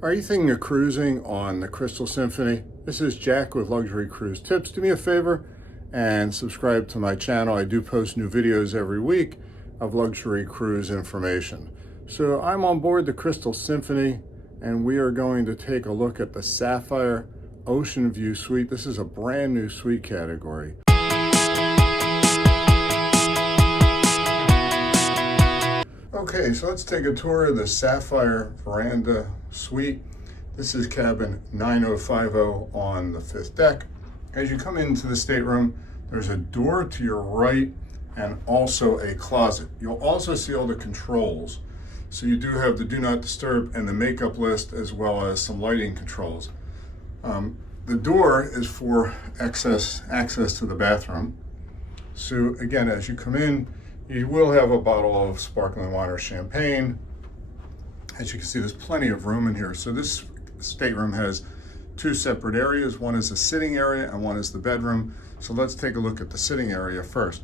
Are you thinking of cruising on the Crystal Symphony? This is Jack with Luxury Cruise Tips. Do me a favor and subscribe to my channel. I do post new videos every week of luxury cruise information. So I'm on board the Crystal Symphony and we are going to take a look at the Sapphire Ocean View Suite. This is a brand new suite category. Okay, so let's take a tour of the Sapphire Veranda Suite. This is cabin 9050 on the 5th deck. As you come into the stateroom, there's a door to your right and also a closet. You'll also see all the controls. So you do have the do not disturb and the makeup list, as well as some lighting controls. The door is for access to the bathroom. So again, as you come in, you will have a bottle of sparkling wine or champagne. As you can see, there's plenty of room in here. So this stateroom has two separate areas. One is the sitting area and one is the bedroom. So let's take a look at the sitting area first.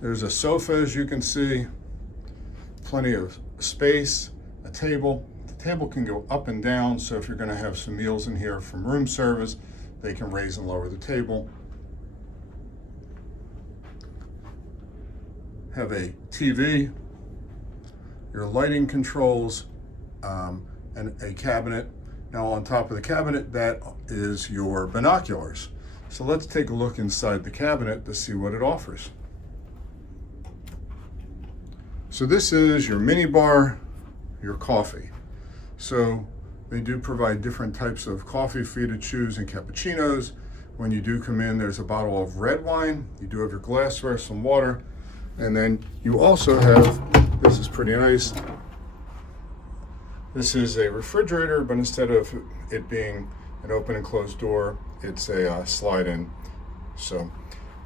There's a sofa, as you can see, plenty of space, a table. The table can go up and down, so if you're gonna have some meals in here from room service, they can raise and lower the table. Have a TV, your lighting controls, and a cabinet. Now on top of the cabinet, that is your binoculars. So let's take a look inside the cabinet to see what it offers. So this is your mini bar, your coffee. So they do provide different types of coffee for you to choose, and cappuccinos. When you do come in, there's a bottle of red wine. You do have your glassware, some water. And then you also have, this is pretty nice, this is a refrigerator, but instead of it being an open and closed door, it's a slide in. So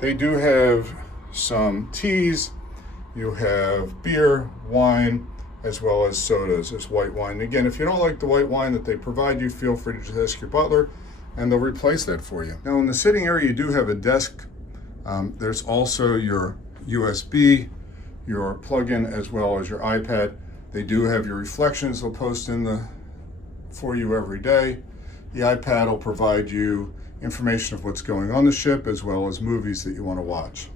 they do have some teas, you have beer, wine, as well as sodas. There's white wine. And again, if you don't like the white wine that they provide you, feel free to just ask your butler and they'll replace that for you. Now in the sitting area, you do have a desk. There's also your USB, your plug-in, as well as your iPad. They do have your reflections they'll post for you every day. The iPad will provide you information of what's going on the ship, as well as movies that you want to watch.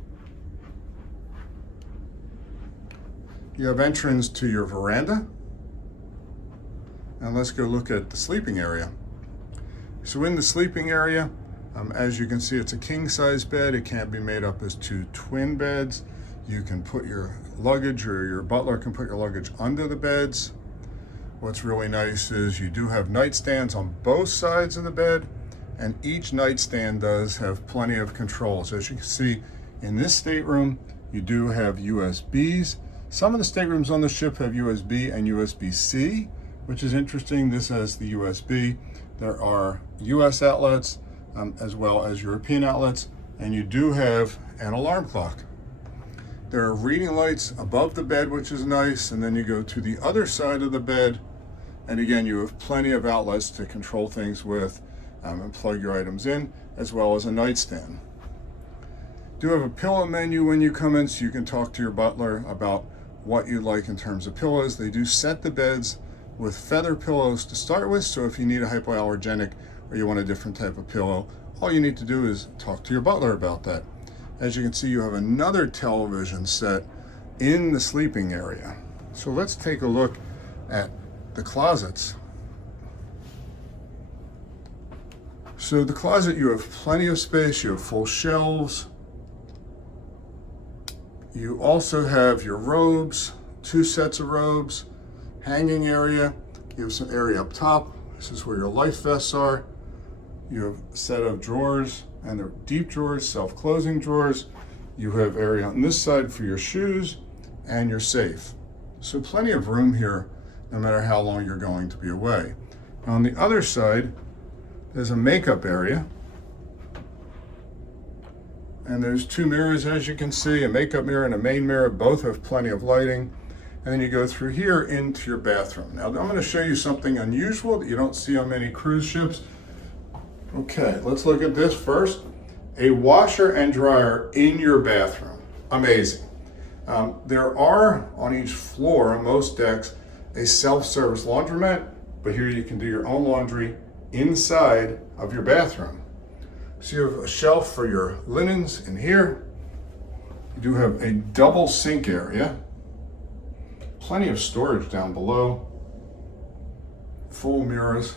You have entrance to your veranda. And let's go look at the sleeping area. So in the sleeping area, as you can see, it's a king-size bed. It can be made up as two twin beds. You can put your luggage, or your butler can put your luggage under the beds. What's really nice is you do have nightstands on both sides of the bed, and each nightstand does have plenty of controls. As you can see, in this stateroom, you do have USBs. Some of the staterooms on the ship have USB and USB-C, which is interesting. This has the USB. There are US outlets, as well as European outlets, and you do have an alarm clock. There are reading lights above the bed, which is nice, and then you go to the other side of the bed, and again, you have plenty of outlets to control things with and plug your items in, as well as a nightstand. Do have a pillow menu when you come in, so you can talk to your butler about what you like in terms of pillows. They do set the beds with feather pillows to start with, so if you need a hypoallergenic or you want a different type of pillow, all you need to do is talk to your butler about that. As you can see, you have another television set in the sleeping area. So let's take a look at the closets. So the closet, you have plenty of space, you have full shelves. You also have your robes, two sets of robes, hanging area. You have some area up top. This is where your life vests are. You have a set of drawers, and they're deep drawers, self-closing drawers. You have area on this side for your shoes and your safe. So plenty of room here, no matter how long you're going to be away. On the other side, there's a makeup area. And there's two mirrors, as you can see, a makeup mirror and a main mirror. Both have plenty of lighting. And then you go through here into your bathroom. Now I'm going to show you something unusual that you don't see on many cruise ships. Okay, let's look at this first. A washer and dryer in your bathroom. Amazing. There are on each floor, on most decks, a self-service laundromat, but here you can do your own laundry inside of your bathroom. So you have a shelf for your linens in here. You do have a double sink area. Plenty of storage down below. Full mirrors.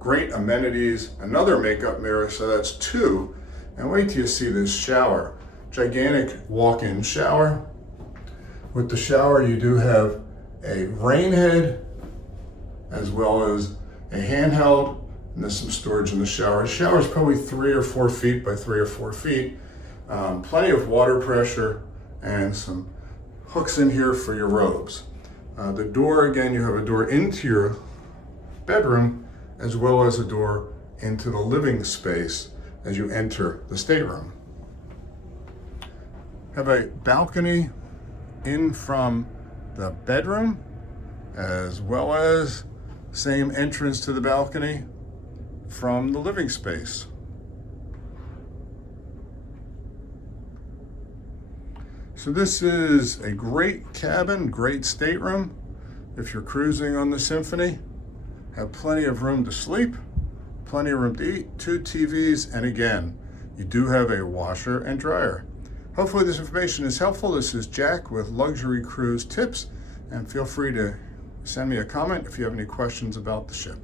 Great amenities. Another makeup mirror, so that's two. And wait till you see this shower. Gigantic walk-in shower. With the shower, you do have a rain head, as well as a handheld, and there's some storage in the shower. The shower is probably 3 or 4 feet by 3 or 4 feet. Plenty of water pressure and some hooks in here for your robes. The door, again, you have a door into your bedroom, as well as a door into the living space as you enter the stateroom. Have a balcony in from the bedroom, as well as same entrance to the balcony from the living space. So this is a great cabin, great stateroom. If you're cruising on the Symphony, have plenty of room to sleep, plenty of room to eat, 2 TVs, and again, you do have a washer and dryer. Hopefully this information is helpful. This is Jack with Luxury Cruise Tips, and feel free to send me a comment if you have any questions about the ship.